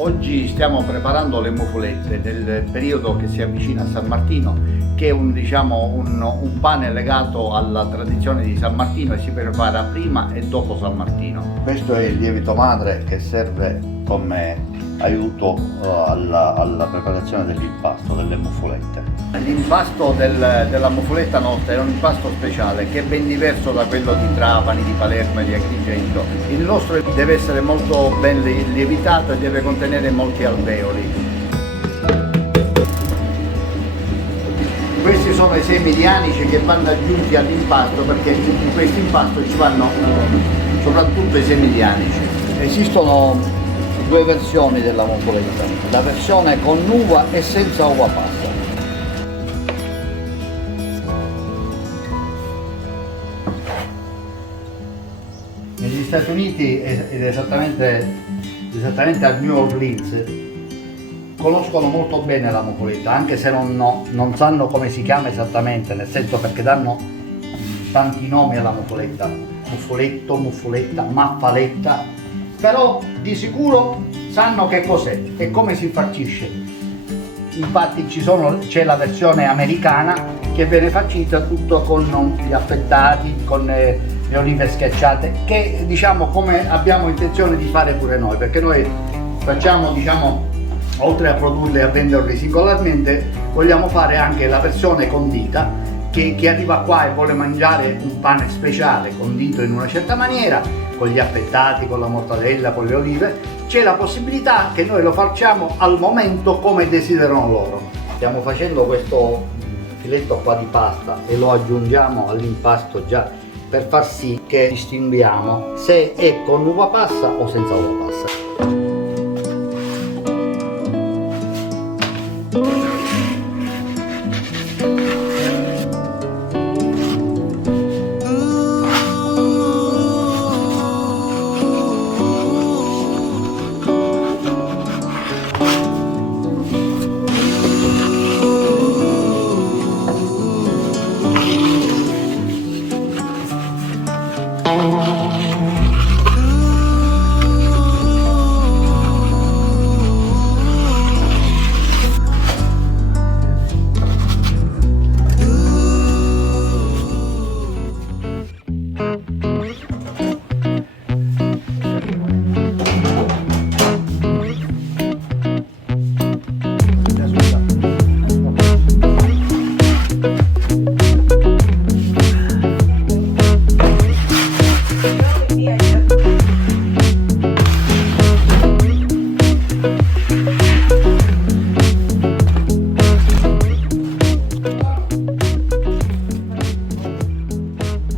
Oggi stiamo preparando le muffolette del periodo che si avvicina a San Martino, che è un pane legato alla tradizione di San Martino e si prepara prima e dopo San Martino. Questo è il lievito madre che serve come aiuto alla preparazione dell'impasto delle muffolette. L'impasto della muffoletta nostra è un impasto speciale che è ben diverso da quello di Trapani, di Palermo e di Agrigento. Il nostro deve essere molto ben lievitato e deve contenere molti alveoli. Questi sono i semi di anice che vanno aggiunti all'impasto, perché in questo impasto ci vanno soprattutto i semi di anice. Esistono due versioni della muffoletta, la versione con uva e senza uva passa. Negli Stati Uniti ed esattamente a New Orleans conoscono molto bene la muffoletta, anche se non sanno come si chiama esattamente, nel senso perché danno tanti nomi alla muffoletta, muffoletto, muffoletta, maffaletta, però di sicuro sanno che cos'è e come si farcisce. Infatti c'è la versione americana che viene farcita tutto con gli affettati, con le olive schiacciate, che diciamo come abbiamo intenzione di fare pure noi, perché noi facciamo, oltre a produrle e a venderle singolarmente, vogliamo fare anche la versione condita. Chi arriva qua e vuole mangiare un pane speciale condito in una certa maniera, con gli affettati, con la mortadella, con le olive, c'è la possibilità che noi lo facciamo al momento come desiderano loro. Stiamo facendo questo filetto qua di pasta e lo aggiungiamo all'impasto già per far sì che distinguiamo se è con uva passa o senza uva passa.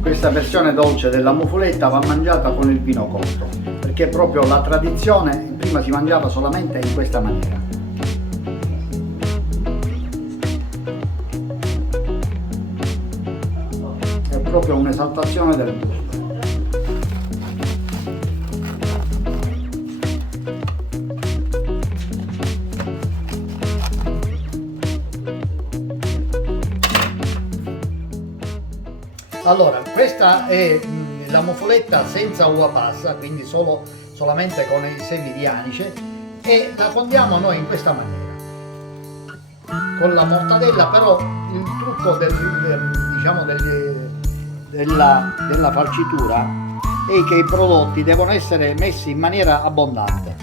Questa versione dolce della muffoletta va mangiata con il vino cotto, perché proprio la tradizione prima si mangiava solamente in questa maniera. È proprio un'esaltazione del gusto. Allora, questa è la muffoletta senza uva passa, quindi solamente con i semi di anice, e la condiamo noi in questa maniera, con la mortadella. Però il trucco della farcitura è che i prodotti devono essere messi in maniera abbondante.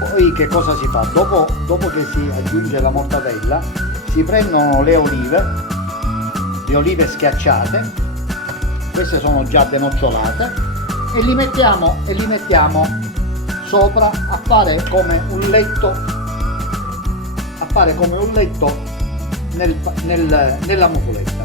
Poi che cosa si fa? Dopo che si aggiunge la mortadella, si prendono le olive schiacciate, queste sono già denocciolate, e li mettiamo sopra a fare come un letto, nella muffoletta.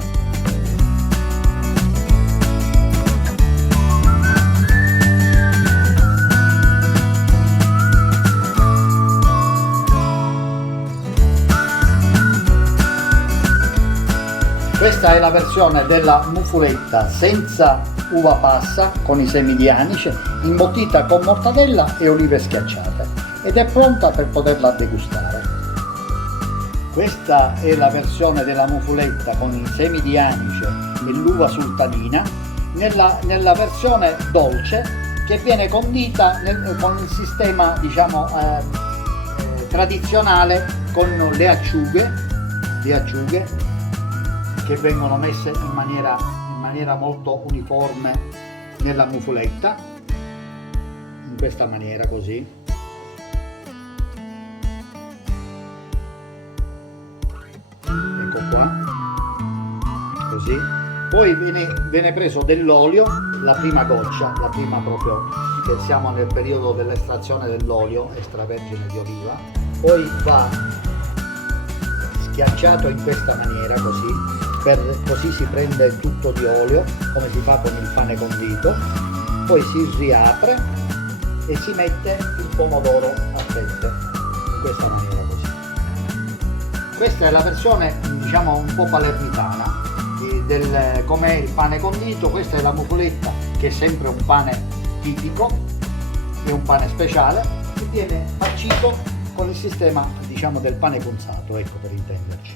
Questa è la versione della muffoletta senza uva passa, con i semi di anice, imbottita con mortadella e olive schiacciate, ed è pronta per poterla degustare. Questa è la versione della muffoletta con i semi di anice e l'uva sultanina. Nella versione dolce che viene condita con il sistema, diciamo, tradizionale, con le acciughe che vengono messe in maniera molto uniforme nella mufuletta, in questa maniera così. Ecco qua, così. Poi viene preso dell'olio, la prima goccia, la prima proprio, che siamo nel periodo dell'estrazione dell'olio extravergine di oliva, poi va schiacciato in questa maniera così, così si prende il tutto di olio, come si fa con il pane condito, poi si riapre e si mette il pomodoro a fette, in questa maniera così. Questa è la versione, diciamo, un po' palermitana come il pane condito. Questa è la mufuletta, che è sempre un pane tipico, è un pane speciale, che viene farcito con il sistema, diciamo, del pane cunzato, ecco, per intenderci.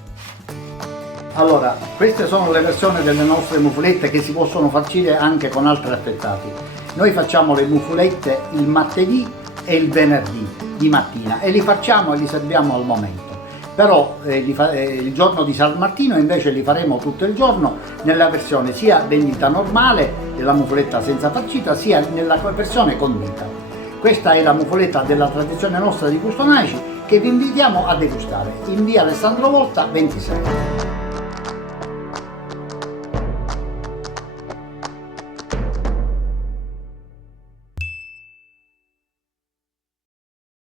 Allora, queste sono le versioni delle nostre mufulette, che si possono farcire anche con altri affettati. Noi facciamo le mufulette il martedì e il venerdì di mattina e li facciamo e li serviamo al momento. Però il giorno di San Martino invece li faremo tutto il giorno nella versione sia vendita normale, della mufuletta senza farcita, sia nella versione condita. Questa è la mufuletta della tradizione nostra di Custonaci, che vi invitiamo a degustare in via Alessandro Volta 26.